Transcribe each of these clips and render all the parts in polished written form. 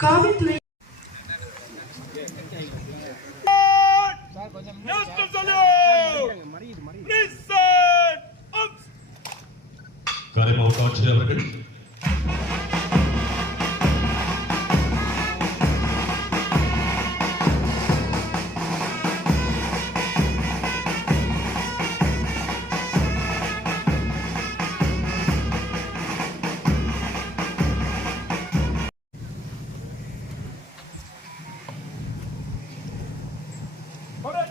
காவல்துறை மாவட்ட ஆட்சியர் அவர்கள்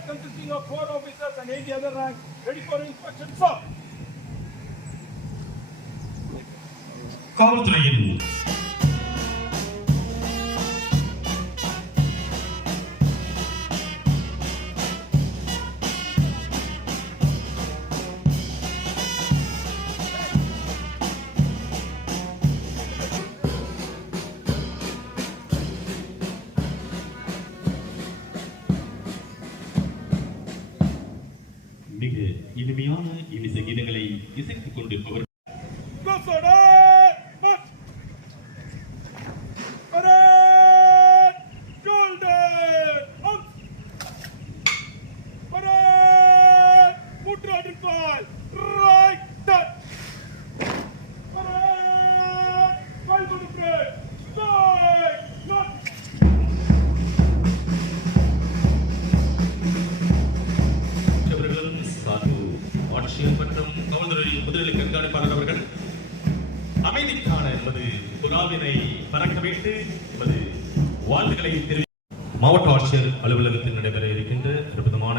consisting of 4 officers and 80 other ranks ready for inspection, sir. காவல்துறையின் மிக இனிமையான இசை கீதங்களை இசைத்துக் கொண்டிருப்பவர் மற்றும் காவல்துறை முதலில் கண்காணிப்பாளர் அவர்கள் அமைதிக்கான என்பது புறாவினை பறக்க வைத்து என்பது வாழ்த்துக்களை தெரிவித்து மாவட்ட ஆட்சியர் அலுவலகத்தில் நடைபெற இருக்கின்ற அற்புதமான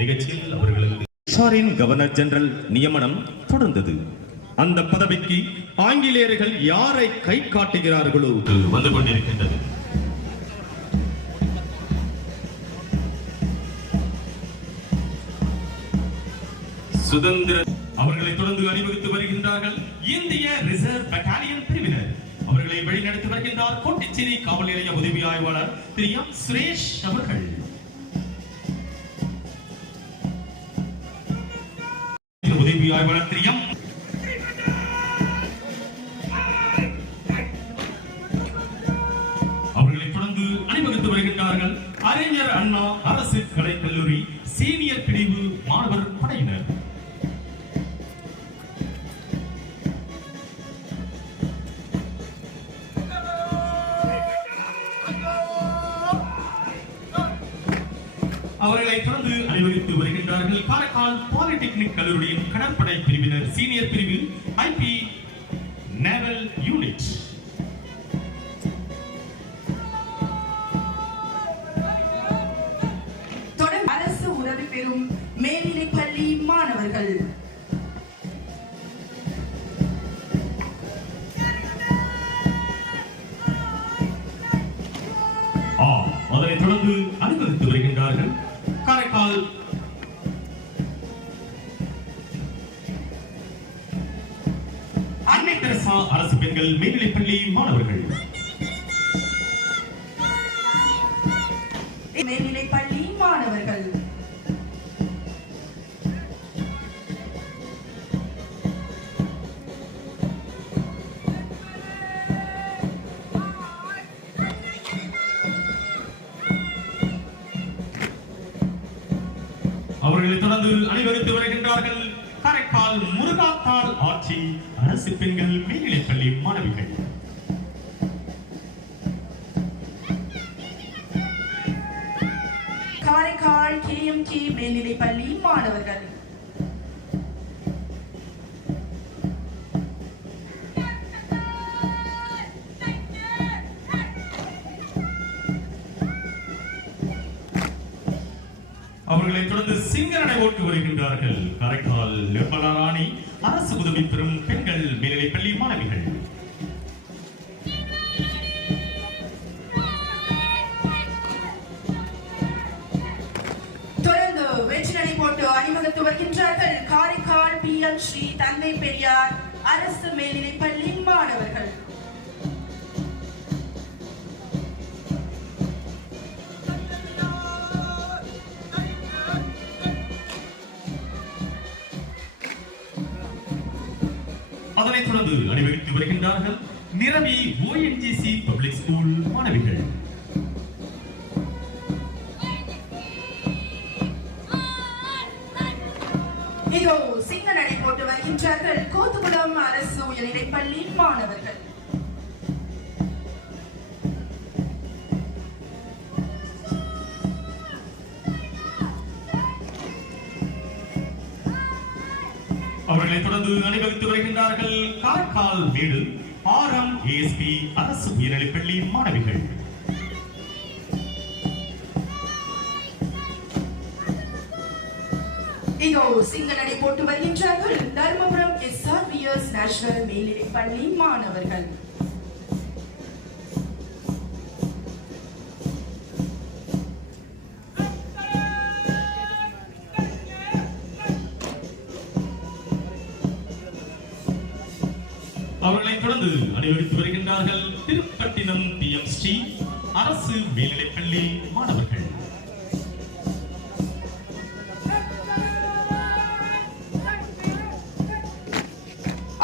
நிகழ்ச்சியில் அவர்களுக்கு கவர்னர் ஜெனரல் நியமனம் தொடர்ந்தது. அந்த பதவிக்கு ஆங்கிலேயர்கள் யாரை கை காட்டுகிறார்களோ வந்து கொண்டிருக்கின்றது. சுதந்திர அவர்களை தொடர்ந்து அணிவகுத்து வருகின்றார்கள் இந்திய ரிசர்வ் பட்டாலியன் பிரிவினர். அவர்களை வழிநடத்தி வருகின்றார் கோட்டிச்சேரி காவல் நிலைய உதவி ஆய்வாளர் திரு எம் சுரேஷ் அவர்கள். உதவி ஆய்வாளர் திரு எம் அவர்களை தொடர்ந்து அணிவகுத்து வருகின்றார்கள் அறிஞர் அண்ணா அரசு கலைக்கல்லூரி சீனியர் பிரிவு மாணவர் படையினர். அவர்களை தொடர்ந்து அணிவகுத்து வருகின்றார்கள் காரைக்கால் பாலிடெக்னிக் கல்லூரியின் கடற்படை பிரிவினர் சீனியர் பிரிவு ஐபி நேவல் யூனிட். தொடர் அரசு உதவி பெறும் மேல்நிலைப் பள்ளி மாணவர்கள். அதனைத் தொடர்ந்து அணிவகுத்து வருகின்றார்கள் காரைக்கால் அன்னை தெரசா அரசு பெண்கள் மேல்நிலைப் பள்ளி மாணவர்கள். மேல்நிலைப் பள்ளி மாணவர்கள் அவர்களை தொடர்ந்து அணிவகுத்து வருகின்றார்கள் காரைக்கால் முருகாத்தாள் ஆட்சி அரசு பெண்கள் மேல்நிலைப் பள்ளி மாணவிகள். காரைக்கால் KMK மேல்நிலைப் பள்ளி மாணவர்கள். அவர்களை தொடர்ந்து சிங்கரனை ஓட்டு வருகின்றார்கள் காரைக்கால் நிர்மலா ராணி அரசு உதவி பெறும் பெண்கள் மேல்நிலைப் பள்ளி மாணவிகள். தொடர்ந்து வெற்றி நடை போட்டு அணிவகுத்து வருகின்றார்கள் காரைக்கால் PM ஸ்ரீ தந்தை பெரியார் அரசு மேல்நிலைப் பள்ளி மாணவர்கள். அதனைத் தொடர்ந்து அணிவகுத்து வருகின்றார்கள் நிரவி ONGC பப்ளிக் ஸ்கூல் மாணவிகள். இதோ சிங்க நடை போட்டு வருகின்றார்கள் கோத்துகுளம் அரசு உயர்நிலைப்பள்ளி மாணவர்கள். அவர்களை தொடர்ந்து அணிவகுத்து வருகின்றார்கள் காரைக்கால் மேடு RMASP அரசு உயர்நிலைப்பள்ளி மாணவிகள். இதோ சிங்க நடை போட்டு வருகின்றார்கள் தர்மபுரம் SRVS நேஷனல் மேல்நிலைப்பள்ளி மாணவர்கள். அவர்களை தொடர்ந்து அணிவகுத்து வருகின்றார்கள் திருப்பட்டினம் TMC அரசு மேல்நிலைப்பள்ளி மாணவர்கள்.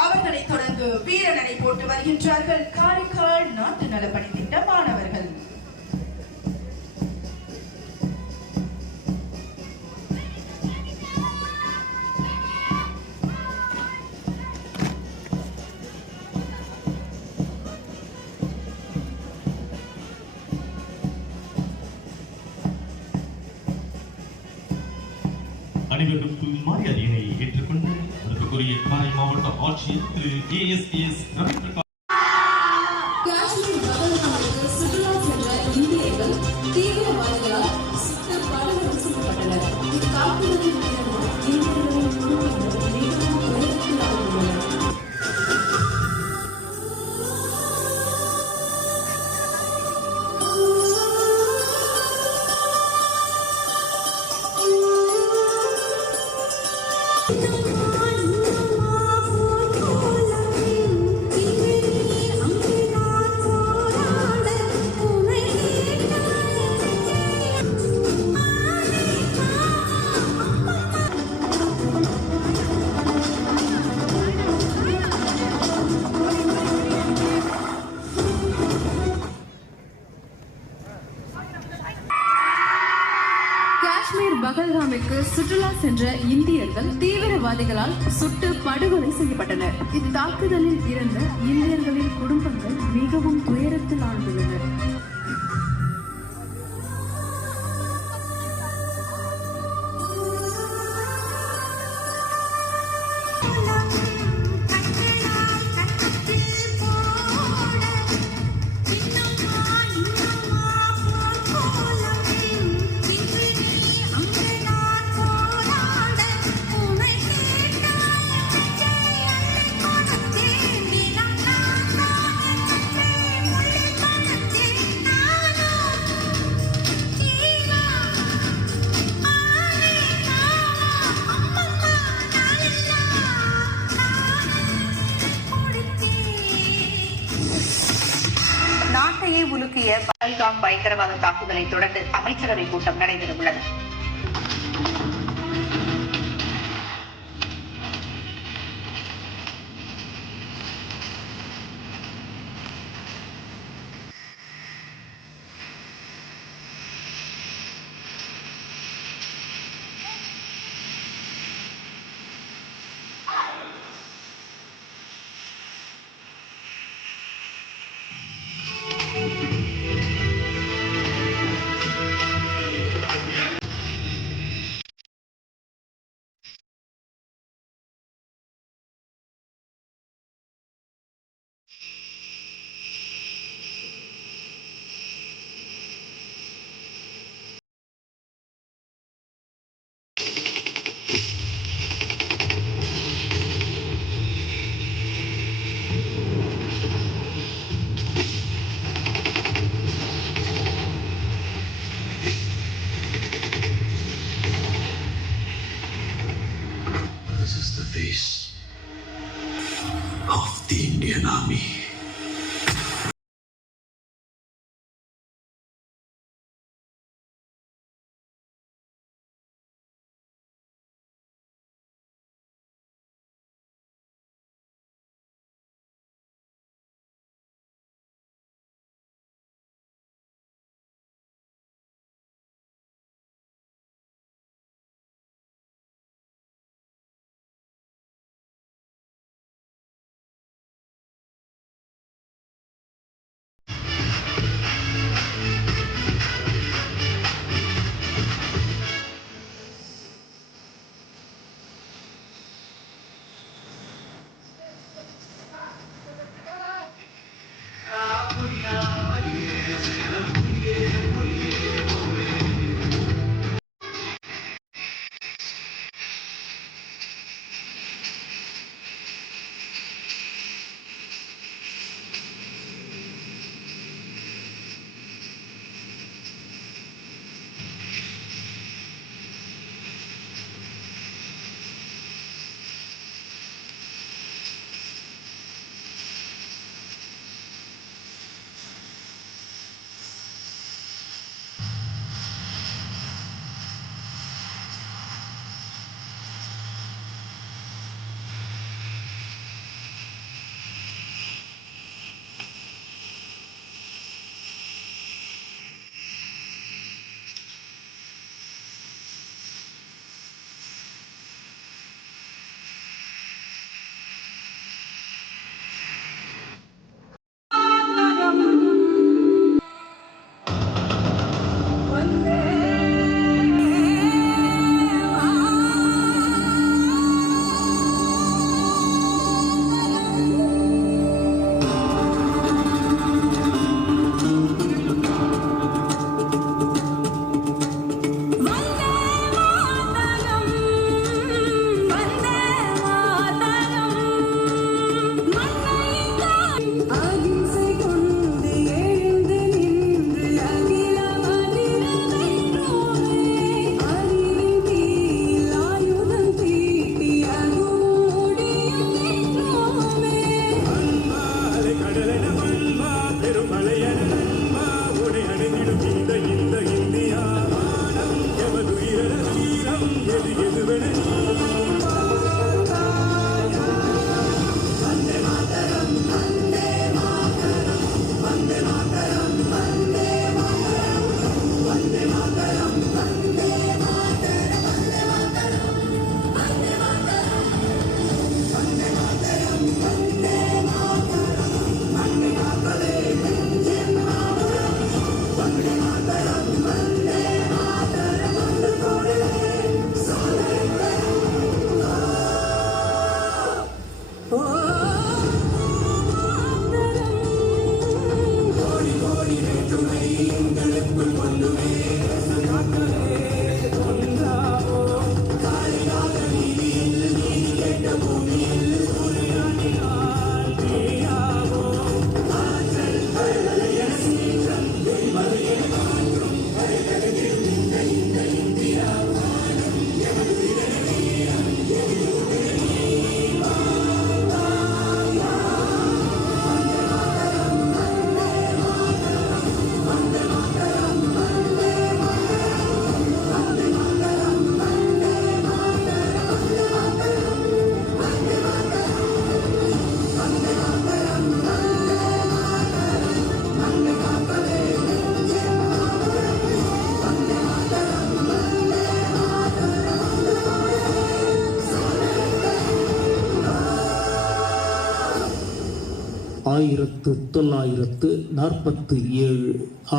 அவர்களை தொடர்ந்து வீர நடை போட்டு வருகின்றார்கள் காரைக்கால் நாட்டு நலப்பணி திட்ட மாணவர்கள். அணிவகுப்பு மரியாதையினை ஏற்றுக்கொண்டு அதற்குரிய காரை மாவட்ட ஆட்சியர் திரு ASPS ரவிபிரகாஷ் காஷ்மீர் பகல்காமுக்கு சுற்றுலா சென்ற இந்தியர்கள் தீவிரவாதிகளால் சுட்டு படுகொலை செய்யப்பட்டனர். இத்தாக்குதலில் ஈடுபட்ட இந்தியர்களின் குடும்பங்கள் மிகவும் துயரத்தில் ஆழ்ந்துள்ளனர். காஷ்மீர் பகல்காமுக்கு சுற்றுலா சென்ற இந்தியர்கள் தீவிரவாதிகளால் சுட்டு படுகொலை செய்யப்பட்டனர். இத்தாக்குதலில் இறந்த இந்தியர்களின் குடும்பங்கள் மிகவும் துயரத்தில் ஆழ்ந்துள்ளனர். நாட்டையே உலுக்கிய பஹல்காம் பயங்கரவாத தாக்குதலை தொடர்ந்து அமைச்சரவை கூட்டம் நடைபெறவுள்ளது. This is the face of the Indian Army.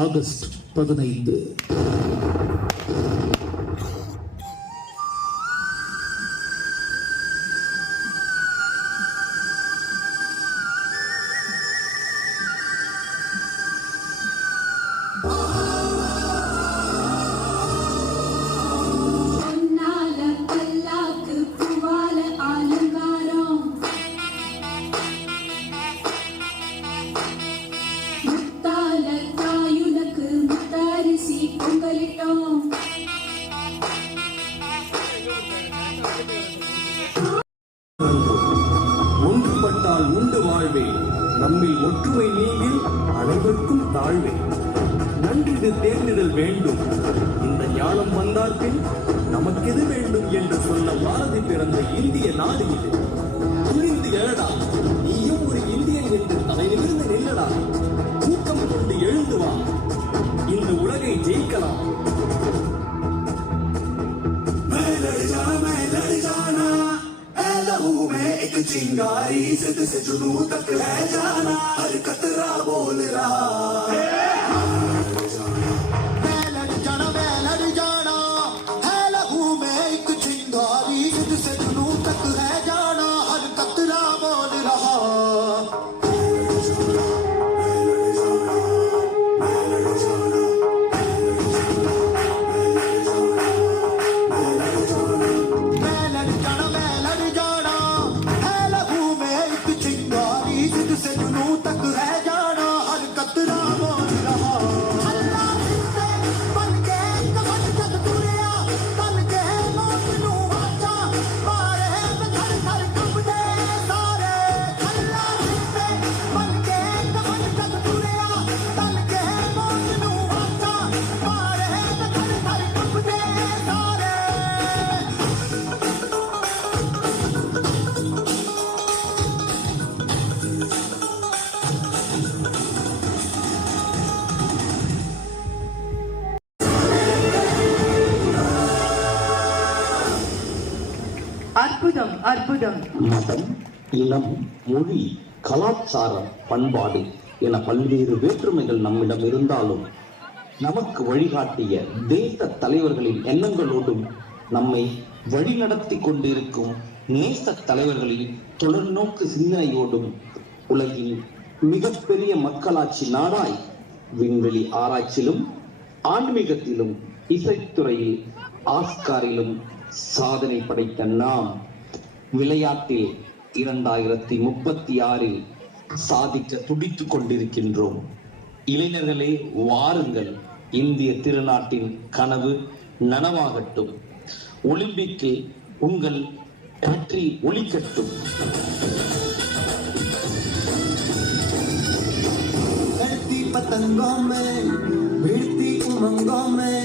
August 15. ஒன்றுபட்டால் உண்டு வாழ்வே, நம்மில் ஒற்றுமை நீங்கில் அனைவருக்கும் தாழ்வே. நன்றிது தேர்ந்திடல் வேண்டும், இந்த ஞானம் வந்தால் பின் நமக்கெது வேண்டும் என்று சொன்ன பாரதி பிறந்த இந்திய நாடு இது. துணிந்து எழடா, நீயும் ஒரு இந்தியன் என்று தலை நிமிர்ந்து நில்லடா. ஊக்கம் கொண்டு எழுந்து வா, இந்த உலகை ஜெயிக்கலாம். एक चिंगारी जिद से जुनू तक है जाना, हर कतरा बोल रहा मैं लड़ जाना है लहू में। एक चिंगारी जिद से जुनू तक है जाना, हर कतरा बोल रहा। அற்புதம் அற்புதம். மதம், இனம், மொழி, கலாச்சாரம், பண்பாடு என பல்வேறு வேற்றுமைகள் நம்மிடம் இருந்தாலும் நமக்கு வழிகாட்டிய தேச தலைவர்களின் எண்ணங்களோடும் நம்மை வழிநடத்தி கொண்டிருக்கும் நேச தலைவர்களின் தொலைநோக்கு சிந்தனையோடும் உலகின் மிகப்பெரிய மக்களாட்சி நாடாய் விண்வெளி ஆராய்ச்சியிலும் ஆன்மீகத்திலும் இசைத்துறையில் ஆஸ்காரிலும் சாதனை படைத்த நாம் விளையாட்டில் 2036 சாதிக்க துடித்துக் கொண்டிருக்கின்றோம். இளைஞர்களே, வாருங்கள், இந்திய திருநாட்டின் கனவு நனவாகட்டும். ஒலிம்பிக்கில் உங்கள் வெற்றி ஒலிக்கட்டும். पतंगों में भिड़ती उमंगों में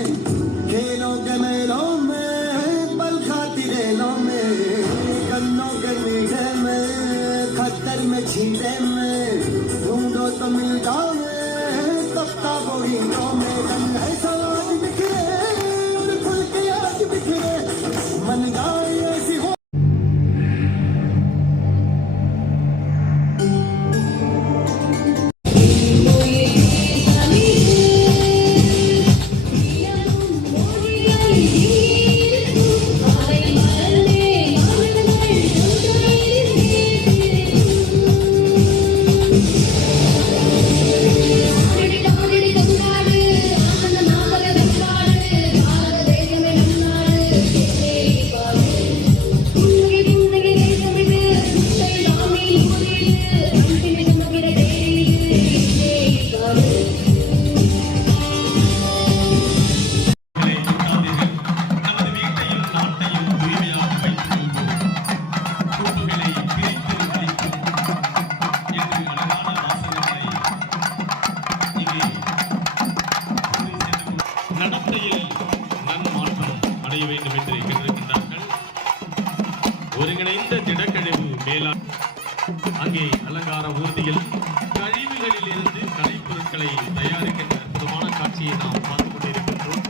खेलों के मेलों में पल ஒருங்கிணைந்த திடக்கழிவு மேலாண் அங்கே அலங்கார ஊர்தியில் கழிவுகளில் இருந்து கலைப்பொருட்களை தயாரிக்கின்ற அற்புதமான காட்சியை நாம் பார்த்துக் கொண்டிருக்கின்றோம்.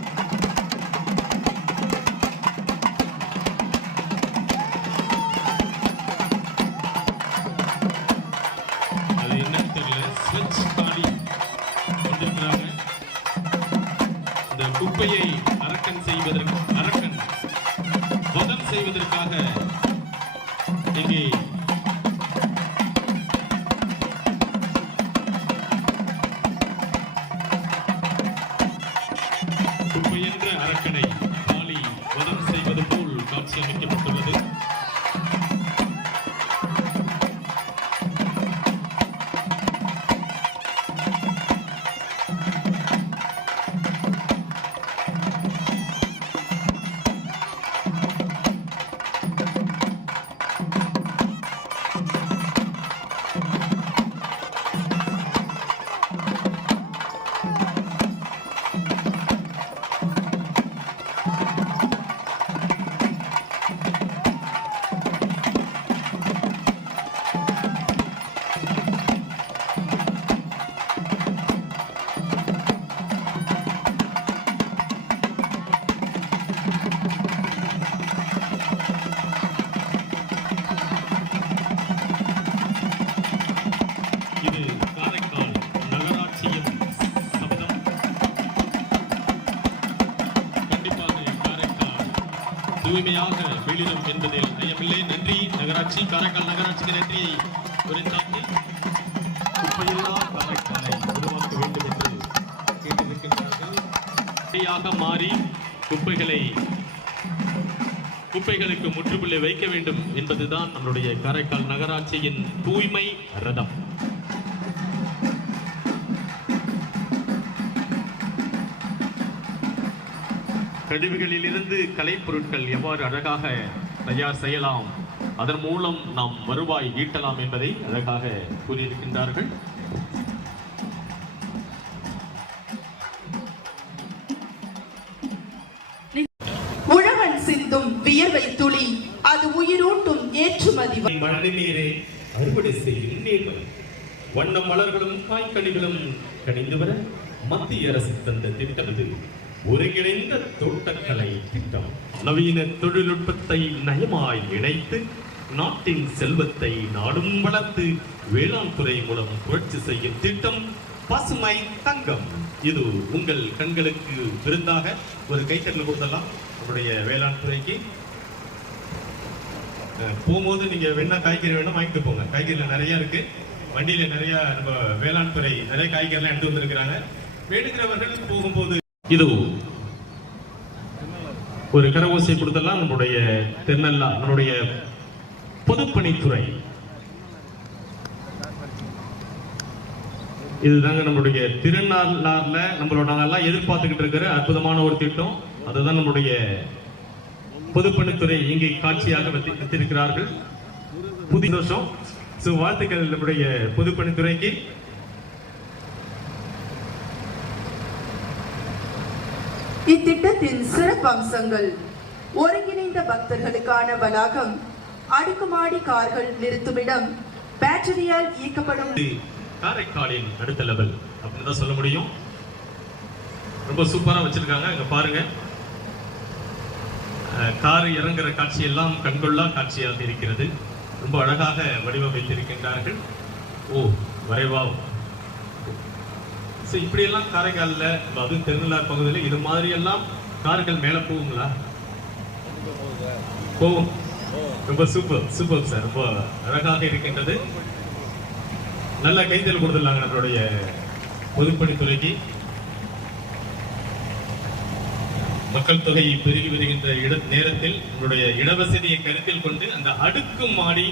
அது என்னன்னு தெரியல, ஸ்வச் காடி வந்திருக்கிறாங்க. இந்த குப்பையை அரக்கன் வதம் செய்வதற்காக இங்கே குப்பை என்ற அரக்கனை காளி வதம் செய்வது போல் காட்சி அமைக்கப்பட்டுள்ளது. இது காரைக்கால் நகராட்சியின் சபதம். கண்டிப்பாக காரைக்கால் தூய்மையாக வெளியிடும் என்பதில் ஐயமில்லை. நன்றி நகராட்சி, காரைக்கால் நகராட்சிக்கு நன்றியை உரைத்தாக்கி குப்பையில்லா காரைக்காலை உருவாக்க வேண்டும் என்று கேட்டிருக்கின்றார்கள். மாறி குப்பைகளுக்கு முற்றுப்புள்ளி வைக்க வேண்டும் என்பதுதான் நம்முடைய காரைக்கால் நகராட்சியின் தூய்மை ரதம். கழிவுகளில் இருந்து கலைப்பொருட்கள் எவ்வாறு அழகாக தயார் செய்யலாம், அதன் மூலம் நாம் வருவாய் ஈட்டலாம் என்பதை அழகாக கூறியிருக்கின்றார்கள். உழவன் சிந்தும் வியர்வை துளி அது உயிரூட்டும் ஏற்றுமதி. மழை நீரை அறுவடை செய்யும் நேர்மை, வண்ண மலர்களும் காய்கனிகளும் கனிந்து வர மத்திய அரசு தந்த திட்டம் இது. ஒருங்கிணைந்த தோட்டக்கலை திட்டம் நவீன தொழில்நுட்பத்தை நயமாய் இணைத்து நாட்டின் செல்வத்தை நாடும் வளர்த்து வேளாண் துறை மூலம் புரட்சி செய்யும் திட்டம் பசுமை தங்கம். இது உங்கள் கண்களுக்கு விருந்தாக ஒரு கைத்தட்டல் கொடுத்தலாம். நம்முடைய வேளாண் துறைக்கு போகும்போது நீங்க வேணா காய்கறி வேணா வாங்கிட்டு போங்க. காய்கறில நிறைய இருக்கு, வண்டியில நிறைய நம்ம வேளாண் துறை நிறைய காய்கறிலாம் எடுத்து வந்திருக்கிறாங்க. வேணுங்கிறவர்கள் போகும்போது இது ஒரு கரகோசை கொடுத்தலாம். நம்முடைய திருநள்ளா நம்முடைய பொதுப்பணித்துறை இதுதாங்க நம்முடைய திருநள்ளாறுல நம்மளோட நாங்கெல்லாம் எதிர்பார்த்துக்கிட்டு இருக்கிற அற்புதமான ஒரு திட்டம். அதுதான் நம்முடைய பொதுப்பணித்துறை இங்கே காட்சியாக வைத்திருக்கிறார்கள். புதிய வருஷம் வாழ்த்துக்கள் நம்முடைய பொதுப்பணித்துறைக்கு. இத்திட்டத்தின் சிறப்பம்சங்கள்: ஒருங்கிணைந்த பக்தர்களுக்கான வளாகம், அடுக்குமாடி கார்கள் நிறுத்துமிடம், பேட்டரியால் இயக்கப்படும் காரைக்காலின் அடுத்த லெவல் அப்படின்னு தான் சொல்ல முடியும். ரொம்ப சூப்பரா வச்சிருக்காங்க. இங்க பாருங்க, கார் இறங்குற காட்சி எல்லாம் கண்கொள்ளா காட்சியாக இருக்கிறது. ரொம்ப அழகாக வடிவமைத்திருக்கின்றார்கள். ஓ வரைவா. இப்படி எல்லாம் காரைக்காலில், அதுவும் திருநள்ளாறு பகுதியில் இது மாதிரி எல்லாம் கார்கள் மேல போகுங்களா? போகும். ரொம்ப சூப்பர் சூப்பர் சார், ரொம்ப அழகாக இருக்கின்றது. நல்ல கைத்தல் கொடுத்துடலாங்க நம்மளுடைய பொதுப்பணித்துறைக்கு. மக்கள் தொகை பெருகி வருகின்ற நேரத்தில் நம்மளுடைய இடவசதியை கருத்தில் கொண்டு அந்த அடுக்கு மாடி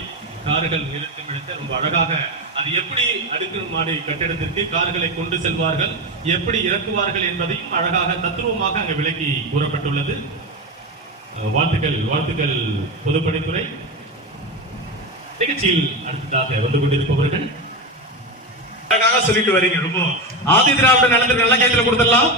கார்கள் நிறுத்தும் இடத்தை ரொம்ப அழகாக, அது எப்படி அடுக்கு மாடி கட்டிடத்திற்கு கார்களை கொண்டு செல்வார்கள், எப்படி இறக்குவார்கள் என்பதையும் அழகாக தத்துவமாக அங்கு விளக்கி கூறப்பட்டுள்ளது. வாழ்த்துக்கள் வாழ்த்துக்கள் பொதுப்பணித்துறை. நிகழ்ச்சியில் அடுத்ததாக வந்து கொண்டிருப்பவர்கள் அழகாக சொல்லிட்டு வரீங்க. ரொம்ப ஆதி திராவிட நலத்திற்கு நல்ல கைத்துல கொடுத்துடலாம்.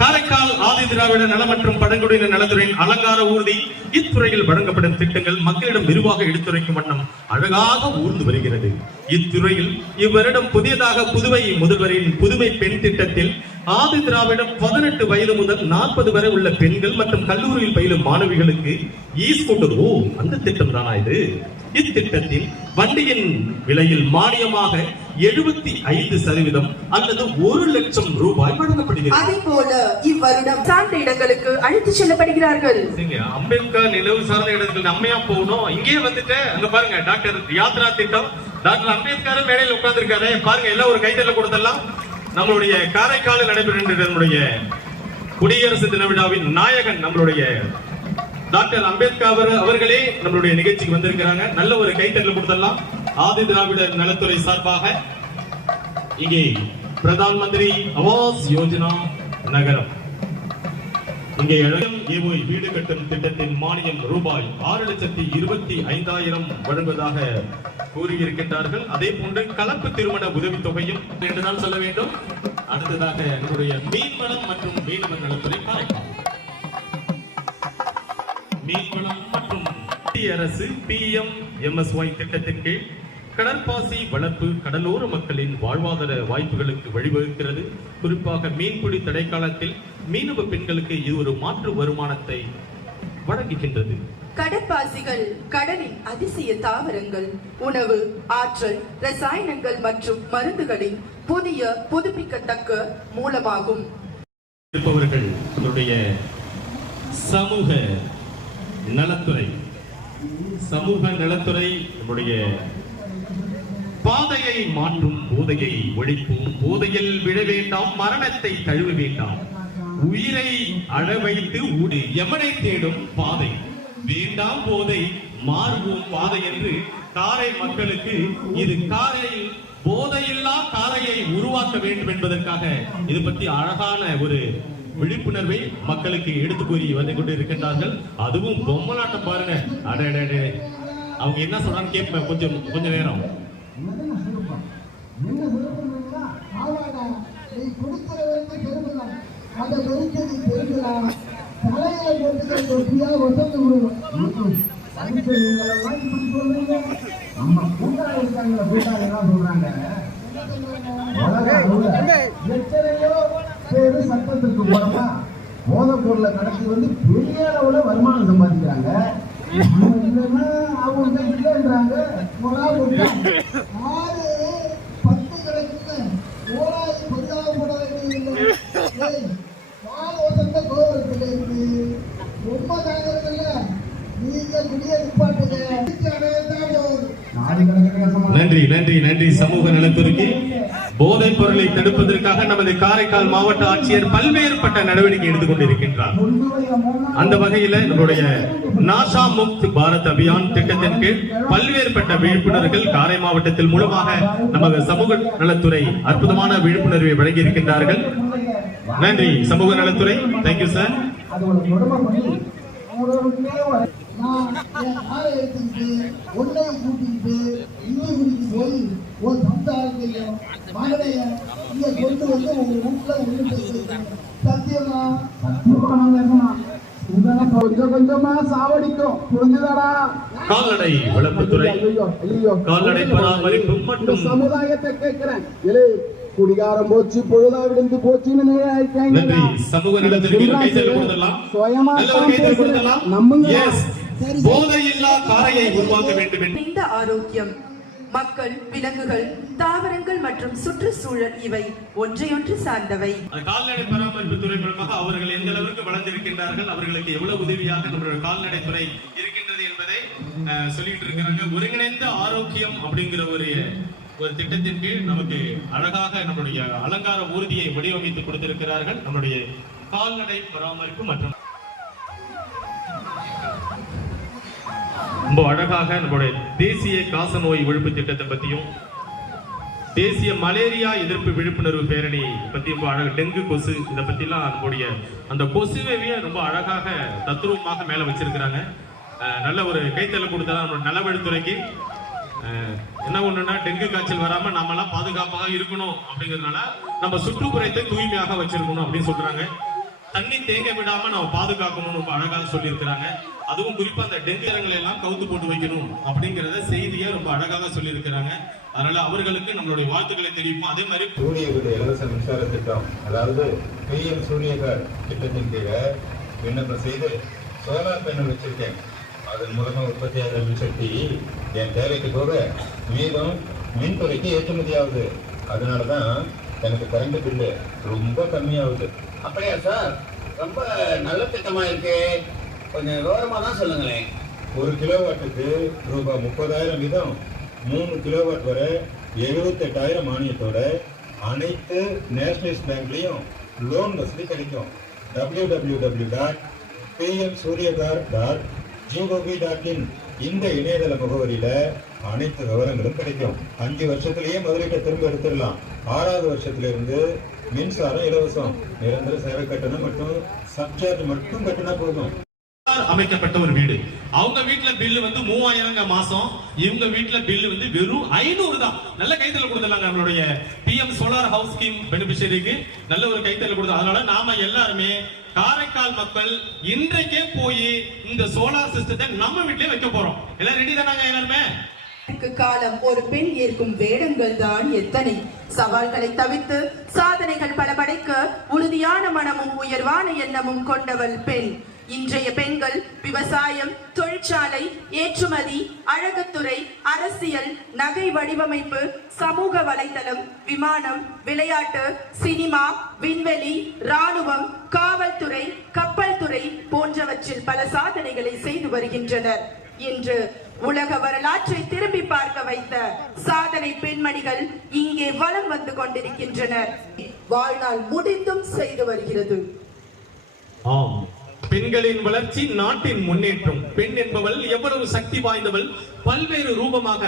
காரைக்கால் ஆதி திராவிட நல மற்றும் பழங்குடியினர் நலத்துறையின் அலங்கார ஊர்தி இத்துறையில் வழங்கப்படும் திட்டங்கள் மக்களிடம் விரிவாக எடுத்துரைக்கும் வண்ணம் அழகாக ஊர்ந்து வருகிறது. இத்துறையில் இவ்வருடம் புதியதாக புதுவை முதல்வரின் புதுமை பெண் திட்டத்தில் ஆதி திராவிடம் 18 வயது முதல் 40 வரை உள்ள பெண்கள் மற்றும் கல்லூரியில் பயிலும் மாணவிகளுக்கு ஸ்கூட்டர் அந்த திட்டம் தானா இது? இத்திட்டத்தில் வண்டியின் விலையில் மானியமாக 75% அல்லது 1 லட்சம் ரூபாய் வழங்கப்படுகிறது. அதே போல இவ்வருடம் சார்ந்த இடங்களுக்கு அழைத்து செல்லப்படுகிறார்கள். அம்பேத்கர் நினைவு சார்ந்த இடங்களுக்கு நம்மையா போகணும். இங்கே வந்துட்டு அங்க பாருங்க டாக்டர் யாத்ரா திட்டம். டாக்டர் அம்பேத்கர் மேடையில் உட்கார்ந்து இருக்காரு பாருங்க. எல்லாம் ஒரு கைத்தல கொடுத்தலாம். நம்மளுடைய காரைக்காலில் நடைபெறுகின்ற நம்முடைய குடியரசு தின விழாவின் நாயகன் நம்மளுடைய டாக்டர் அம்பேத்கர் அவர்களே நம்மளுடைய நிகழ்ச்சிக்கு வந்திருக்கிறாங்க. நல்ல ஒரு கைத்தட்டல் கொடுத்தலாம். ஆதி திராவிட நலத்துறை சார்பாக இங்கே பிரதான் மந்திரி ஆவாஸ் யோஜனா நகரம் இங்கே ஏஓய் வீடு கட்டும் திட்டத்தின் மானியம் ரூபாய் 6,25,000 வழங்குவதாக கூறியிருக்கின்றார்கள். அதே போன்று கலப்பு திருமண உதவி தொகையும் என்றுதான் சொல்ல வேண்டும். அடுத்ததாக நம்முடைய மீன்வளம் மற்றும் மீனவர் நலத்துறை காரைக்கால் மீன்வளம் மற்றும் மத்திய அரசு PMMSY திட்டத்தின் கீழ் கடற்பாசி வளர்ப்பு கடலோர மக்களின் வாழ்வாதார வாய்ப்புகளுக்கு வழிவகுக்கிறது. குறிப்பாக மீன்பிடி தடை காலத்தில் மீனவ பெண்களுக்கு இது ஒரு மாற்று வருமானத்தை வழங்குகின்றது. கடற்பாசிகள் கடலின் அதிசய தாவரங்கள், உணவு, ஆற்றல், ரசாயனங்கள் மற்றும் மருந்துகளின் புதிய புதுப்பிக்கத்தக்க மூலமாகும். இருப்பவர்கள் நம்முடைய சமூக நலத்துறை நம்முடைய பாதையை மாற்றும் போதையை ஒழிப்போம். போதையில் விழ வேண்டாம், மரணத்தை தழுவ வேண்டாம், உயிரை அழ வைத்து ஊடு எமனை தேடும் பாதை வேண்டாம், போதை மாறுவோம் பாதை என்று காரை மக்களுக்கு இது காரையில் போதையில்லா காரையை உருவாக்க வேண்டும் என்பதற்காக இது பற்றி அழகான ஒரு விழிப்புணர்வை மக்களுக்கு எடுத்து கூறி வந்து கொண்டு இருக்கின்றார்கள். அதுவும் பொம்மலாட்டம் பாருங்க. அடே அவங்க என்ன சொல்றான்னு கேட்பேன் கொஞ்சம் நேரம். சட்டத்திற்கு போறமா போதை பொருளை கடத்தி வந்து பெரிய அளவுல வருமானம் சம்பாதிக்கிறாங்க. அவங்க இல்லைன்றாங்க. 10 கிடக்குன்னு ஓராது பதிலாக போட வேண்டியதில்லை. கோபத்தில் இருக்கு ரொம்ப தாங்கிறதில்ல. நீங்க குடிய நிப்பாட்டுங்க. நன்றி சமூக நலத்துறைக்கு. போதைப் பொருளை தடுப்பதற்காக நமது காரைக்கால் மாவட்ட ஆட்சியர் பல்வேறுபட்ட நடவடிக்கை எடுத்துக் கொண்டிருக்கின்றார். அந்த வகையில நம்முடைய நாஷா முக்த் பாரத் அபியான் திட்டத்தின் கீழ் பல்வேறுபட்ட விழிப்புணர்வுகள் காரை மாவட்டத்தில் மூலமாக நமது சமூக நலத்துறை அற்புதமான விழிப்புணர்வை வழங்கி இருக்கின்றார்கள். நன்றி சமூக நலத்துறை. Thank you sir. ஒரு சம்சாரத்தையும் மகனைய இங்க கொண்டு வந்து உங்க வீட்டுல சத்தியமா கொஞ்சமா சாவடிக்கும். புரிஞ்சுதாடா? கால்நடை வளர்ப்புத்துறை கால்நடை பராமரிப்பு மற்றும் சமுதாயத்தை கேட்கிறேன். குடிகாரம் போச்சு, பொழுதா விழுந்து போச்சுன்னு சமூக நலத்திற்கு போதையில்லா காரையை உருவாக்க வேண்டும். இந்த ஆரோக்கியம் மக்கள், விலங்குகள், தாவரங்கள் மற்றும் சுற்றுச்சூழல் இவை ஒன்றையொன்று சார்ந்தவை. கால்நடை பராமரிப்பு துறை மூலமாக அவர்கள் எந்த அளவுக்கு வளர்ந்திருக்கின்றார்கள், அவர்களுக்கு எவ்வளவு உதவியாக நம்மளுடைய கால்நடை துறை இருக்கின்றது என்பதை சொல்லிட்டு இருக்கிறாங்க. ஒருங்கிணைந்த ஆரோக்கியம் அப்படிங்கிற ஒரு திட்டத்தின் கீழ் நமக்கு அழகாக நம்முடைய அலங்கார ஊர்தியை வடிவமைத்து கொடுத்திருக்கிறார்கள். நம்முடைய கால்நடை பராமரிப்பு மற்றும் ரொம்ப அழகாக நம்முடைய தேசிய காசநோய் ஒழிப்பு திட்டத்தை பத்தியும் தேசிய மலேரியா எதிர்ப்பு விழிப்புணர்வு பேரணி பத்தியும் அழகாக டெங்கு கொசு இதை பத்திலாம் நம்முடைய அந்த கொசுவையே ரொம்ப அழகாக தத்ரூபமாக மேல வச்சிருக்கிறாங்க. நல்ல ஒரு கைத்தல கொடுத்தா நம்ம நலவழித்துறைக்கு. என்ன ஒண்ணுன்னா டெங்கு காய்ச்சல் வராம நம்ம எல்லாம் பாதுகாப்பாக இருக்கணும் அப்படிங்கிறதுனால நம்ம சுற்றுப்புறத்தை தூய்மையாக வச்சிருக்கணும் அப்படின்னு சொல்றாங்க. தண்ணி தேங்க விடாம நம்ம பாதுகாக்கணும்னு ரொம்ப அழகாக சொல்லியிருக்கிறாங்க. அதுவும் குறிப்பா அந்த டெங்குகளை எல்லாம் கவுத்து போட்டு வைக்கணும் அப்படிங்கறத செய்தியை ரொம்ப அழகாக சொல்லியிருக்கிறாங்க. அதனால அவர்களுக்கு நம்மளுடைய வாழ்த்துக்களை தெரிவிப்போம். அதே மாதிரி சூரிய வீடு இலவச மின்சார திட்டம், அதாவது PM சூரியகர் திட்டத்தின் கீழே விண்ணப்பம் செய்து சோலார் பேனல் வச்சிருக்கேன். அதன் மூலமா உற்பத்தியாகிற மின்சக்தி என் தேவைக்கு போக மீதம் மின்துறைக்கு ஏற்றுமதி ஆகுது. அதனாலதான் எனக்கு கரண்ட் பில்லு ரொம்ப கம்மியாகுது. அப்படியா சார்? ரொம்ப நல்ல திட்டமா இருக்கு. கொஞ்சம் விவரமா தான் சொல்லுங்களேன். 1 கிலோவாட்டுக்கு ரூபாய் 30,000 வீதம் 3 கிலோவாட் வரை 78,000 மானியத்தோட அனைத்து நேஷனலிஸ்ட் பேங்க்லயும் லோன் வசதி கிடைக்கும். www.pmsuryagar.gov.in இந்த இணையதள முகவரியில அனைத்து விவரங்களும் கிடைக்கும். 5 வருஷத்திலேயே முதலீட்டை திரும்ப எடுத்துடலாம். 6வது வருஷத்துல இருந்து மின்சாரம் இலவசம். நிரந்தர சேவை கட்டணம் மற்றும் சப்சார்ஜ் மட்டும் கட்டினா போதும். அமைக்கப்பட்ட ஒரு வீடு. அவங்க வீட்டுல பில்லு வந்து 3000 மாசம், இவங்க வீட்டுல பில்லு வந்து வெறும் 500 தான். நல்ல கைத்தறல் கொடுத்துடலாம். நம்மளுடைய PM சோலார் ஹவுஸ் ஸ்கீம் பெனிஃபிஷரிக்கு நல்ல ஒரு கைத்தறல் கொடுத்து. அதனால நாம எல்லாருமே காரைக்கால் மக்கள் இன்றைக்கே போய் இந்த சோலார் சிஸ்டத்தை நம்ம வீட்டிலே வைக்க போறோம். எல்லாம் ரெடி தானாங்க எல்லாருமே? காலம் ஒரு பெண் ஏற்கும் வேடங்கள் தான் எத்தனை. சவால்களை தவிர்த்து சாதனைகள் பல படைக்க உறுதியான மனமும் உயர்வான எண்ணமும் கொண்டவள் பெண். இன்றைய பெண்கள் விவசாயம், தொழிற்சாலை, ஏற்றுமதி, அழகுத்துறை, அரசியல், நகை வடிவமைப்பு, சமூக வலைதளம், விமானம், விளையாட்டு, சினிமா, விண்வெளி, ராணுவம், காவல்துறை, கப்பல் துறை போன்றவற்றில் பல சாதனைகளை செய்து வருகின்றனர். இன்று உலக வரலாற்றை திரும்பி பார்க்க வைத்த சாதனை பெண்மணிகள் இங்கே வலம் வந்து கொண்டிருக்கின்றனர். வாழ்நாள் முடிந்தும் செய்து வருகிறது. ஆம், பெண்களின் வளர்ச்சி நாட்டின் முன்னேற்றம். பெண் என்பவள் எவ்வளவு சக்தி வாய்ந்தவள், பல்வேறு ரூபமாக.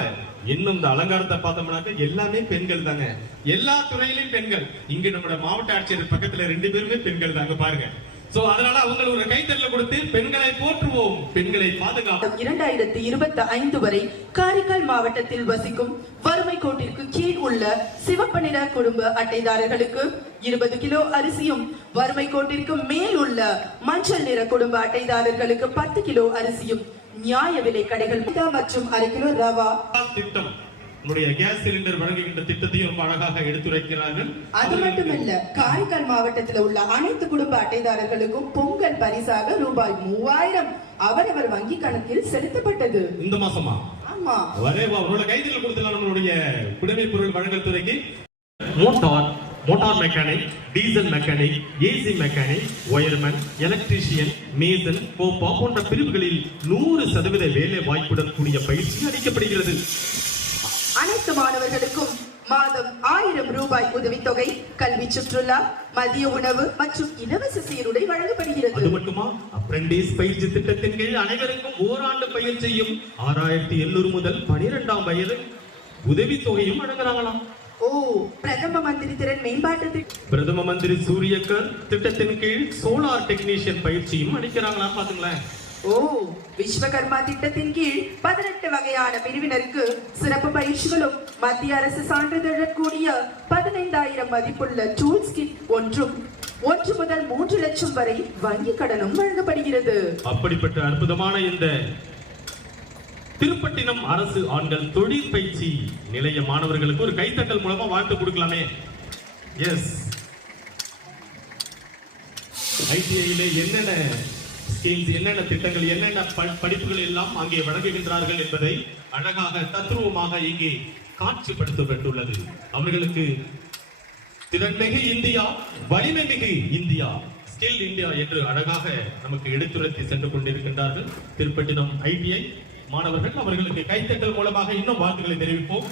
இன்னும் இந்த அலங்காரத்தை பார்த்தோம்னாக்க எல்லாமே பெண்கள் தாங்க. எல்லா துறையிலும் பெண்கள். இங்க நம்மளோட மாவட்ட ஆட்சியர் பக்கத்துல 2 பேருமே பெண்கள் தாங்க பாருங்க. சோ அதனால அவங்க ஒரு கைத்தறல கொடுத்து பெண்களை போற்றுவோம், பெண்களை பாதுகாப்போம். 2025 வரை காரைக்கால் மாவட்டத்தில் வசிக்கும் வறுமை கோட்டிற்கு கீழ் உள்ள சிவப்பு நிற குடும்ப அட்டைதாரர்களுக்கு 20 கிலோ அரிசியும், வறுமை கோட்டிற்கு மேல் உள்ள மஞ்சள் நிற குடும்ப அட்டைதாரர்களுக்கு 10 கிலோ அரிசியும் நியாய விலை கடைகள் மற்றும் 1/2 கிலோ ரவா திட்டம், நம்முடைய கேஸ் சிலிண்டர் வழங்குகின்ற திட்டத்தையும் ரொம்ப அழகாக எடுத்துரைக்கிறார்கள். அது மட்டுமல்ல, காரைக்கால் மாவட்டத்தில் உள்ள அனைத்து குடும்ப அட்டைதாரர்களுக்கும் பொங்கல் பரிசாக ரூபாய் 3000 அவரவர் வங்கி கணக்கில் செலுத்தப்பட்டது. இந்த மாசமா? ஆமா. வரேவா, அவரோட கைதில் கொடுத்தலாம். நம்மளுடைய குடிமைப் பொருள் வழங்கல் துறைக்கு motor mechanic, diesel mechanic, AC mechanic, wireman, electrician, mason, COPA போன்ற பிரிவுகளில் 100% வேலை வாய்ப்புடன் கூடிய பயிற்சி அளிக்கப்படுகிறது. அனைத்து மாணவர்களுக்கும் மாதம் 1000 ரூபாய் உதவித்தொகை, கல்வி சுற்றுலா, மதிய உணவு மற்றும் இலவச சீருடை வழங்கப்படுகிறது. அது மட்டுமா, அப்ரெண்டிஸ் பயிற்சி திட்டத்தின் கீழ் அனைவருக்கும் ஓராண்டு பயிற்சியும் 6700 முதல் 12ஆம் வயது உதவித்தொகையும் வழங்குறாங்களாம். ஓ, பிரதம மந்திரி திறன் மேம்பாட்டு திட்டம், பிரதம மந்திரி சூரியகர் திட்டத்தின் கீழ் சோலார் டெக்னீஷியன் பயிற்சியும் அளிக்கிறாங்களாம். பாத்துங்களேன். ஓ, விஸ்வகர்மா திட்டத்தின் கீழ் 18 வகையான பிரிவினருக்கு சிறப்பு பயிற்சிகளும், மத்திய அரசு சான்றிதழ் கூடிய 15000 மதிப்புள்ள டூல்ஸ் கிட் 1 முதல் 3 லட்சம் வரை வங்கி கடனும் வழங்கப்படுகிறது. அப்படிப்பட்ட அற்புதமான இந்த திருப்பட்டினம் அரசு ஆண்கள் தொழில் பயிற்சி நிலைய மாணவர்களுக்கு ஒரு கைத்தட்டல் மூலமா வாழ்த்து கொடுக்கலாமே. எஸ், ஐடிஐல என்னென்ன ஸ்கீம்ஸ், என்னென்ன திட்டங்கள், என்னென்ன படிப்புகள் எல்லாம் அங்கே வழங்குகின்றார்கள் என்பதை அழகாக தத்ரூபமாக இங்கே காட்சிப்படுத்தப்பட்டுள்ளது. அவர்களுக்கு திறன்மிகு இந்தியா, வலிமை மிகு இந்தியா, ஸ்கில் இந்தியா என்று அழகாக நமக்கு எடுத்துரைத்து சென்று கொண்டிருக்கின்றார்கள் திருப்பட்டினம் ஐடிஐ மாணவர்கள். அவர்களுக்கு கைத்தட்டல் மூலமாக இன்னும் வாழ்த்துக்களை தெரிவிப்போம்.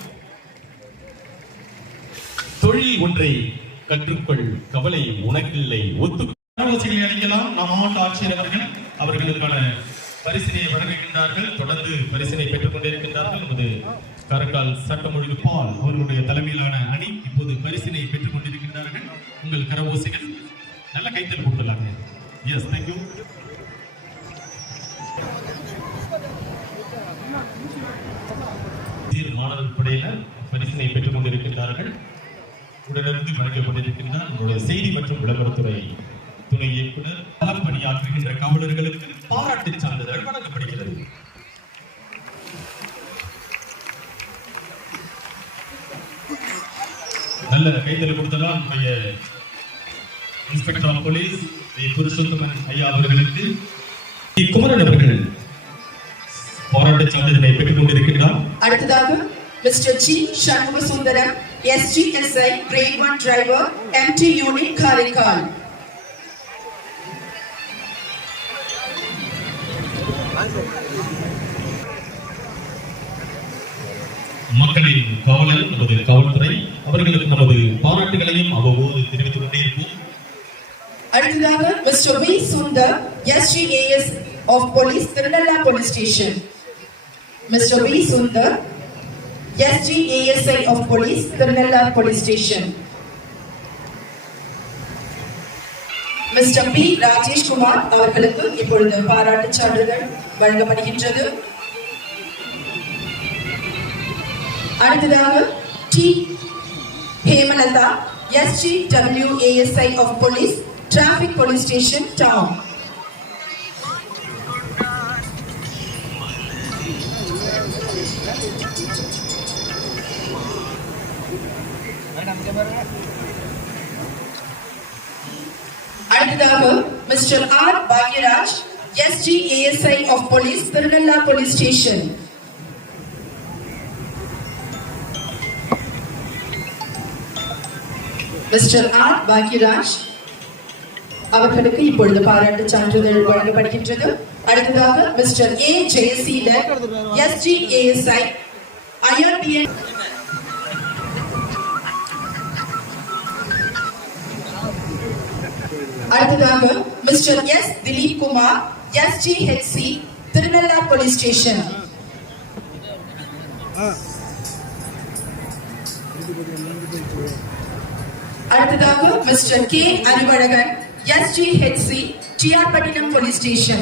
தொழில் ஒன்றை கற்றுக்கொள், கவலை உனக்கில்லை, ஒத்துழைப்புகளை அளிக்கலாம். மாவட்ட ஆட்சியர் அவர்களுக்கான பரிசினை வழங்குகின்றார்கள். தொடர்ந்து பரிசினை பெற்றுக் கொண்டிருக்கின்றார்கள். நமது காரைக்கால் சட்டமொழி பால் அவர்களுடைய தலைமையிலான அணி இப்போது பரிசினை பெற்றுக் கொண்டிருக்கின்றார்கள். உங்கள் கரவோசைகள் நல்ல கைத்தல் கொடுத்துள்ளாங்க. S, thank you. மாணவர் படையினர் பரிசினை பெற்றுக் கொண்டிருக்கின்றார்கள். உடனிருந்து வழங்கப்பட்டிருக்கின்றார் நம்முடைய செய்தி மற்றும் விளம்பரத்துறை துணை இயக்குனர் பணியாற்றுகின்ற காவலர்களுக்கு பாராட்டு சான்றிதழ் வழங்கப்படுகிறது. நல்ல கைதல் கொடுத்ததால் நம்முடைய இன்ஸ்பெக்டர் ஆஃப் போலீஸ் புருஷோத்தமன் ஐயா அவர்களுக்கு குமரன் அவர்கள் பாராட்டு சான்றிதழை பெற்றுக் கொண்டிருக்கிறார். அடுத்ததாக mister G Shanmuga Sundaram SGSI Grade 1 Driver MT Unit Karaikal. மக்களின் காவலர் நமது காவல்துறை அவர்களுக்கு நமது பாராட்டுகளையும் அவ்வப்போது தெரிவித்துக் கொண்டே இருப்போம். அடுத்ததாக mister V Sundar SGAS of Police Thirunella Police Station. Mister V Sundar SGASI of Police Thirunella Police Station. Mister P Rajesh Kumar அவர்களுக்கு இப்பொழுது பாராட்டு சான்றிதழ் வழங்கப்படுகின்றது. அடுத்ததாக D Hemalatha SGWASI of Police Traffic Police Station Town. அடுத்ததாக mister R Bhagyaraj SGASI of Police Thirunella Police Station. Mister R Bhagyaraj அவர்களுக்கு இப்பொழுது பாராட்டு சான்றிதழ் வழங்கப்படுகின்றது. அடுத்ததாக mister A Jayaseelar SGASI IRPN. அடுத்ததாக mister S Dileep Kumar SGHC Thirunella Police Station. அடுத்ததாக mister K Arivazhagan SGHC TR Pattinam Police Station.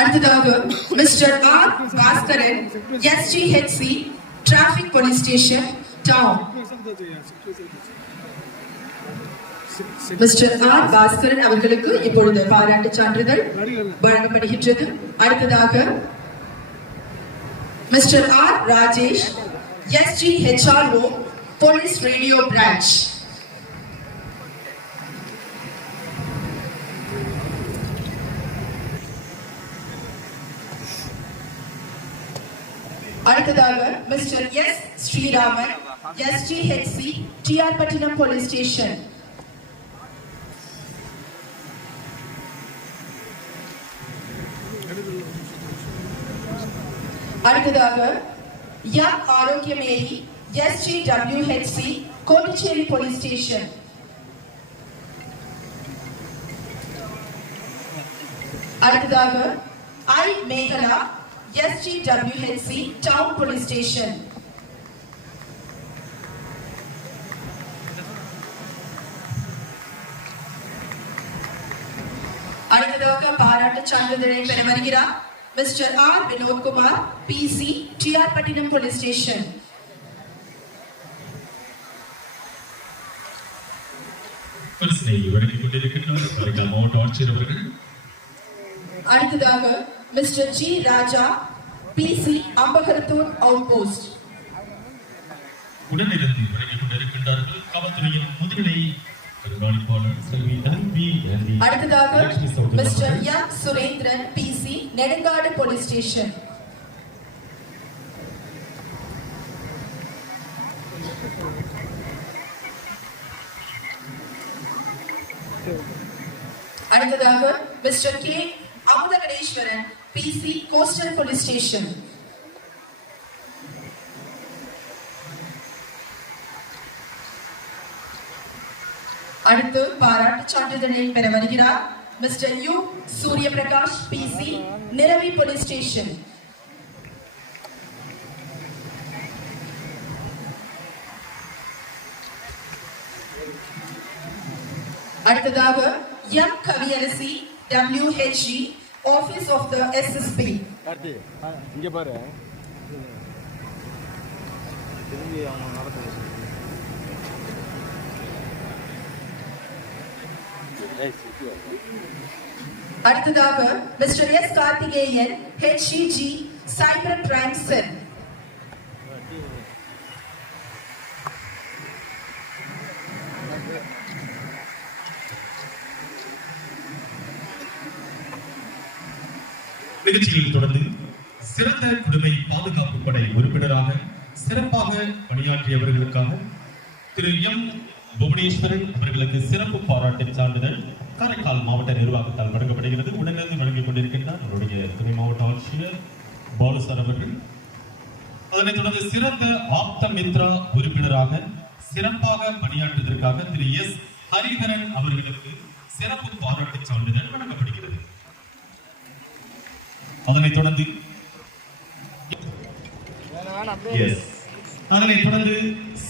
அடுத்ததாக mister R Baskaran SGHC Traffic Police Station Town. Mister R Baskaran அவர்களுக்கு இப்பொழுது பாராட்டு சான்றிதழ் வழங்கப்படுகின்றது. அடுத்ததாக mister R Rajesh SGHRO Police Radio Branch. அடுத்ததாக mister S Sriraman SGHC TR Pattinam Police Station. அடுத்ததாக M Arockiamary SGWHC Kottucherry Police Station. அடுத்ததாக ஐ Megala SGWHC Town Police Station. அடுத்ததாக பாராட்டு சான்றிதழை பெற வருகிறார் mister R Vinod Kumar PC T R Pattinam Police Station. அடுத்ததாக mister G Raja PC Ambagarathur outpost. உடனிருந்து வழங்கிக் கொண்டிருக்கின்றார்கள் காவல்துறையின் முதுநிலை கண்காணிப்பாளர் செல்வி NB. அடுத்ததாக mister M Surendran PC Nedungadu Police Station. அடுத்ததாக mister K Amudhaganeswaran PC Coastal Police Station. அடுத்து பாராட்டு சான்றிதழை பெற வருகிறார் mister U Surya Prakash PC Niravi Police Station. அடுத்ததாக M Kaviyarasi WHG Office of the SSP. அடுத்ததாக mister S Karthikeyan HCG cyber crime cell. நிகழ்ச்சியில் தொடர்ந்து சிறந்த குடிமை பாதுகாப்பு படை உறுப்பினராக சிறப்பாக பணியாற்றியவர்களுக்காக திரு எம் புவனேஸ்வரன் அவர்களுக்கு சிறப்பு பாராட்டு சான்றிதழ் காரைக்கால் மாவட்ட நிர்வாகத்தால் வழங்கப்படுகிறது. உடனிருந்து வழங்கிக் கொண்டிருக்கின்றார் அவருடைய துணை மாவட்ட ஆட்சியர் பாலுசார் அவர்கள். அதனைத் தொடர்ந்து சிறந்த ஆப்த மித்ரா உறுப்பினராக சிறப்பாக பணியாற்றுவதற்காக திரு எஸ் ஹரிஹரன் அவர்களுக்கு சிறப்பு பாராட்டு சான்றிதழ் வழங்கப்படுகிறது. அதனைத் தொடர்ந்து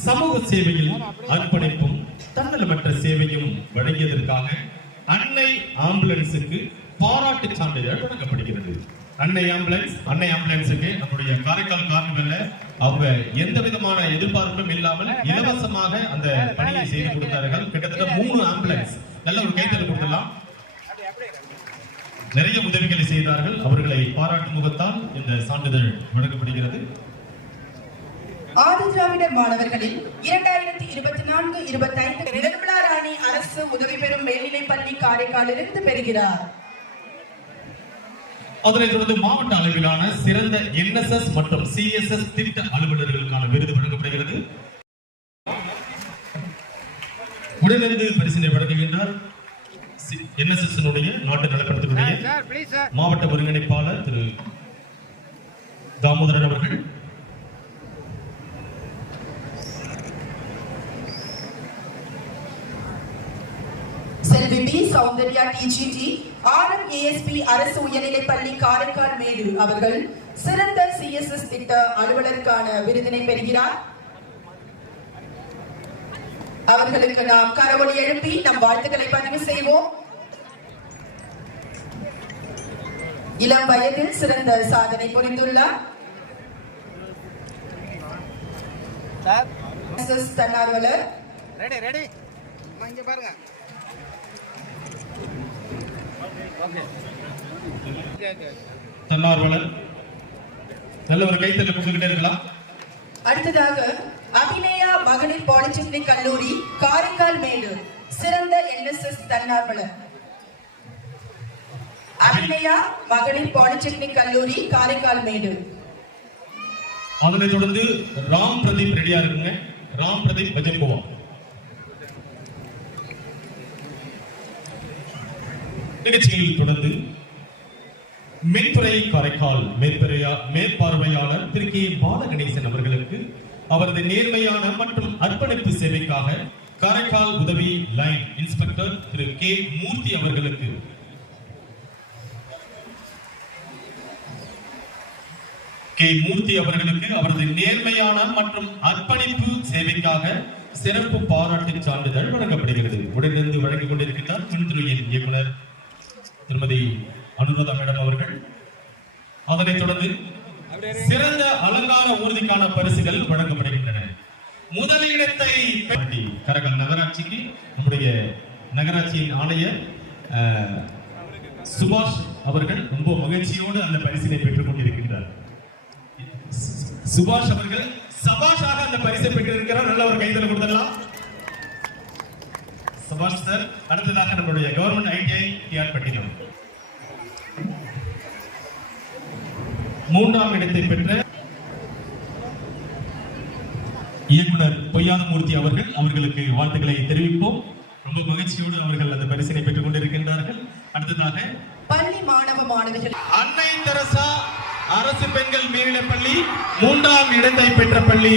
சமூக சேவையில் அர்ப்பணிப்பும் தன்னலமற்ற சேவையும் வழங்கியதற்காக அன்னை ஆம்புலன்ஸுக்கு பாராட்டு சான்றிதழ் வழங்கப்படுகிறது. அன்னை ஆம்புலன்ஸுக்கு நம்முடைய காரைக்கால் கார்னிவல்ல அவங்க எந்த விதமான எதிர்பார்ப்பும் இல்லாமல் இலவசமாக அந்த பணியை செய்து கொடுத்தார்கள். கிட்டத்தட்ட 3 ஆம்புலன்ஸ். நல்ல ஒரு கைத்தறி கொடுக்கலாம். நிறைய உதவிகளை செய்தார்கள். அவர்களை பாராட்டும் முகத்தால் இந்த சான்றிதழ் வழங்கப்படுகிறது. ஆதி திராவிடர் மாணவர்களில் 2024-25 நிர்மலா ராணி அரசு உதவி பெறும் மேல்நிலைப் பள்ளி காரைக்காலிலிருந்து பெறுகிறார். அதனைத் தொடர்ந்து மாவட்ட அளவிலான சிறந்த NSS மற்றும் CSS திட்ட அலுவலர்களுக்கான விருது வழங்கப்படுகிறது. உடனிருந்து பரிசினை வழங்குகின்றார் NSS நாட்டு நலப்படத்தினுடைய மாவட்ட ஒருங்கிணைப்பாளர் திரு தாமோதரன் அவர்கள். செல்வி பி சௌந்தர்யா TGT RMASP அரசு உயர்நிலைப் பள்ளி காரைக்கால் மேடு அவர்கள் சிறந்த CSS திட்ட அலுவலருக்கான விருதினை பெறுகிறார். அவர்களுக்கு நாம் கரவொலி எழுப்பி நம் வாழ்த்துக்களை பதிவு செய்வோம். இளம் வயதில் சிறந்த சாதனை புரிந்துள்ளார். தன்னார்வலர் தன்னார்வலர் நல்ல ஒரு கைத்தட்டல் கொடுத்துக்கிட்டே இருக்கலாம். அடுத்ததாக அபிநயா மகளிர் பாலிடெக்னிக் கல்லூரி காரைக்கால் மேடு சிறந்த NSS தன்னார்வலர். அபிநயா மகளிர் பாலிடெக்னிக் கல்லூரி காரைக்கால் மேடு. அதனைத் தொடர்ந்து ராம் பிரதீப் ரெடியா இருக்குங்க. ராம் பிரதீப் பஜன்புவா. நிகழ்ச்சியில் தொடர்ந்து மின்துறை காரைக்கால் மேற்பார்வையாளர் திரு கே பாலகணேசன் அவர்களுக்கு அவரது நேர்மையான மற்றும் அர்ப்பணிப்பு சேவைக்காக காரைக்கால் உதவி லைன் இன்ஸ்பெக்டர் திரு கே மூர்த்தி அவர்களுக்கு அவரது நேர்மையான மற்றும் அர்ப்பணிப்பு சேவைக்காக சிறப்பு பாராட்டு சான்றிதழ் வழங்கப்படுகிறது. உடனிருந்து வழங்கிக் கொண்டிருக்கிறார் மின்துறையின் இயக்குனர் திருமதி அனுராதா மேடம் அவர்கள். அதனைத் தொடர்ந்து சிறந்த அலங்கார ஊர்திக்கான பரிசுகள் வழங்கப்படுகின்றன. முதலிடத்தை காரைக்கால் நகராட்சிக்கு நம்முடைய நகராட்சியின் ஆணையர் சுபாஷ் அவர்கள் ரொம்ப மகிழ்ச்சியோடு அந்த பரிசினை பெற்றுக் கொண்டிருக்கின்றார். சுபாஷ் அவர்கள் சபாஷாக அந்த பரிசை பெற்றிருக்கிறார். நல்ல ஒரு கைதல் கொடுத்துடலாம் சுபாஷ் சார். அடுத்ததாக நம்முடைய கவர்மெண்ட் ITI டிஆர்பட்டினம் 3ஆம் இடத்தை பெற்ற இயக்குனர் பொய்யானமூர்த்தி அவர்களுக்கு வாழ்த்துக்களை தெரிவிப்போம். ரொம்ப மகிழ்ச்சியோடு அவர்கள் அந்த பரிசினை பெற்றுக் கொண்டிருக்கின்றார்கள். அடுத்ததாக பள்ளி மாணவ மாணவிகள் அன்னை தெரசா அரசு பெண்கள் மேல்நிலைப் பள்ளி 3ஆம் இடத்தை பெற்ற பள்ளி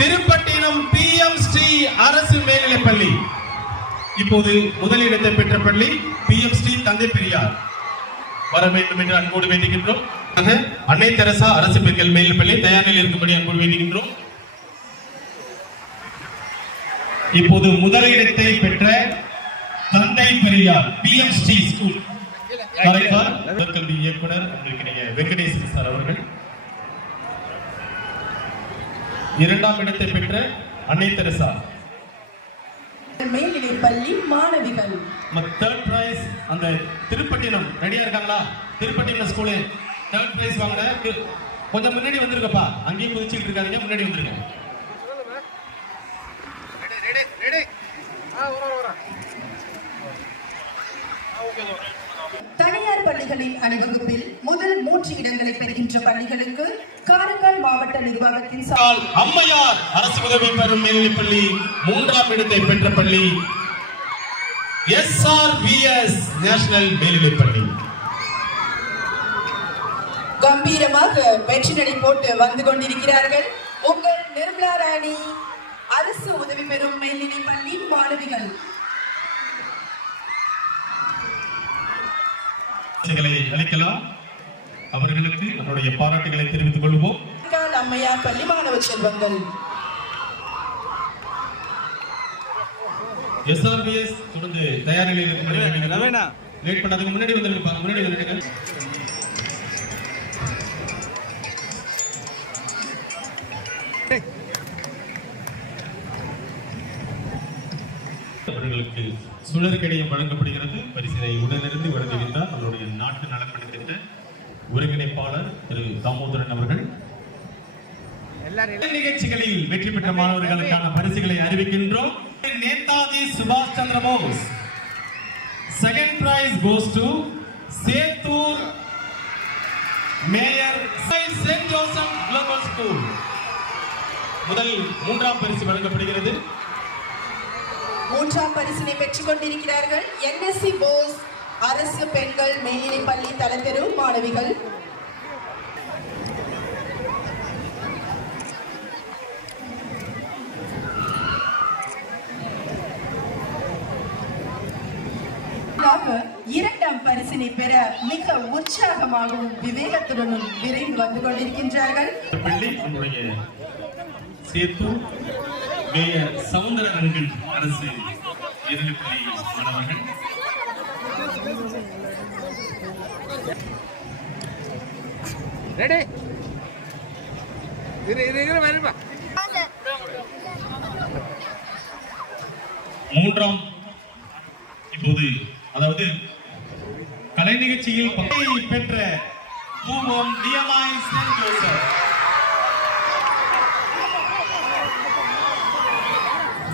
திருப்பட்டினம் PM ஸ்ரீ அரசு மேல்நிலைப் பள்ளி. இப்போது முதலிடத்தை பெற்ற பள்ளி PM ஸ்ரீ தந்தை பெரியார் வர வேண்டும் என்று அன்போடு வேண்டுகின்றோம். அன்னை தெரசா அரசு பெண்கள் மேல்நிலைப் பள்ளி தயாரில் இருக்கும்படி அன்போடு வேண்டுகின்றோம். இப்போது முதலிடத்தை பெற்ற தந்தை பெரியார் PM ஸ்ரீ ஸ்கூல் காரைக்கால் கல்வி இயக்குனர் வெங்கடேசன் சார் அவர்கள். இரண்டாம் இடத்தை பெற்ற அன்னை தெரசா. மேல்நிலைப் பள்ளி மாணவிகள். தேர்ட் பிரைஸ் அந்த திருப்பட்டினம் ரெடியா இருக்காங்களா? திருப்பட்டினம் ஸ்கூலு தேர்ட் பிரைஸ் வாங்கின கொஞ்சம் முன்னாடி வந்துருக்கப்பா. அங்கேயும் குதிச்சுட்டு இருக்காதீங்க, முன்னாடி வந்துருங்க. தனியார் பள்ளிகளின் அணிவகுப்பில் முதல் 3 இடங்களை பெறுகின்ற பள்ளிகளுக்கு காரைக்கால் மாவட்ட நிர்வாகத்தின் அம்மையார் அரசு உதவி பெறும் மேல்நிலைப்பள்ளி 3ஆம் இடத்தை பெற்ற பள்ளி SRVS நேஷனல் மேல்நிலைப்பள்ளி. கம்பீரமாக வெற்றி நடை போட்டு வந்து கொண்டிருக்கிறார்கள் உங்கள் நிர்மலா ராணி அரசு உதவி பெறும் மேல்நிலைப் பள்ளி மாணவிகள். அளிக்கலாம். அவர்களுக்கு நம்முடைய பாராட்டுகளை தெரிவித்துக் கொள்வோம். அம்மையார் பள்ளி மாணவ செல்வங்கள். SRVS தொடர்ந்து தயார் நிலையில் இருக்கிறார்கள். லேட் பண்ணாதீங்க, முன்னாடி வந்துருங்க. முன்னாடி வந்துருங்க. அவர்களுக்கு சுழற்கடையும் வழங்கப்படுகிறது. பரிசினை உடனிருந்து வழங்குகின்றார் நம்மளுடைய நாட்டு நலப்பணித்திட்ட ஒருங்கிணைப்பாளர் திரு தாமோதரன் அவர்கள். நிகழ்ச்சிகளில் வெற்றி பெற்ற மாணவர்களுக்கான பரிசுகளை அறிவிக்கின்றோம். நேதாஜி சுபாஷ் Chandra Bose. Second prize goes to Sethur mayor saint Joseph global school. முதல் 3ஆம் பரிசு வழங்கப்படுகிறது. 3ஆம் பரிசினை பெற்றுக் கொண்டிருக்கிறார்கள் NSC போஸ் அரசு பெண்கள் மேல்நிலைப் பள்ளி தலத்தெரு மாணவிகள். இரண்டாம் பரிசினை பெற மிக உற்சாகமாகவும் விவேகத்துடனும் விரைந்து வந்து கொண்டிருக்கின்றார்கள். சேத்தூர் மேயர் சவுந்தரரங்கன் அரசு மேல்நிலைப்பள்ளி மாணவர்கள். மூன்றாம் இப்போது அதாவது கலை நிகழ்ச்சியில் பங்கை பெற்ற பூவம் DMI saint Joseph.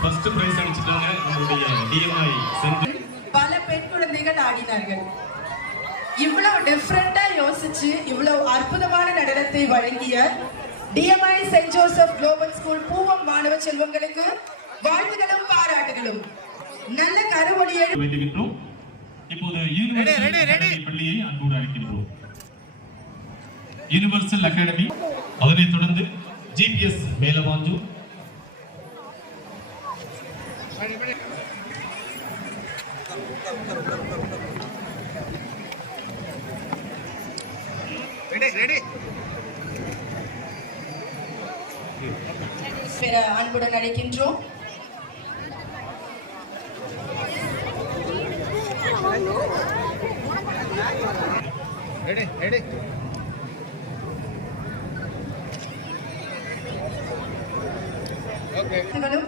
First prize அடிச்சிட்டாங்க நம்மளுடைய DMI செயின்ட். பல பெண் குழந்தைகள் ஆடினார்கள். இவ்வளவு டிஃபரெண்டா யோசிச்சு இவ்வளவு அற்புதமான நடனத்தை வழங்கிய DMI saint Joseph global school Poovam மாணவ செல்வங்களுக்கு வாழ்த்துகளும் பாராட்டுகளும். நல்ல கருவொலியை வேண்டுகின்றோம். இப்போது யூனிவர்சல் பள்ளியை அன்போடு அழைக்கின்றோம். Universal academy. அதனைத் தொடர்ந்து GPS மேலவாஞ்சூர். பெற அன்புடன் அழைக்கின்றோம்.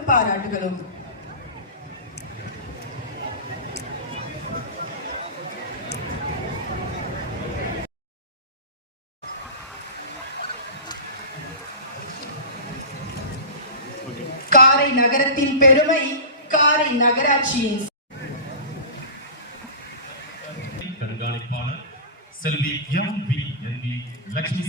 பாராட்டுகளும். காரை நகரத்தின் பெருமை காரை நகராட்சியின். கண்காணிப்பாளர் செல்வி MV லட்சுமி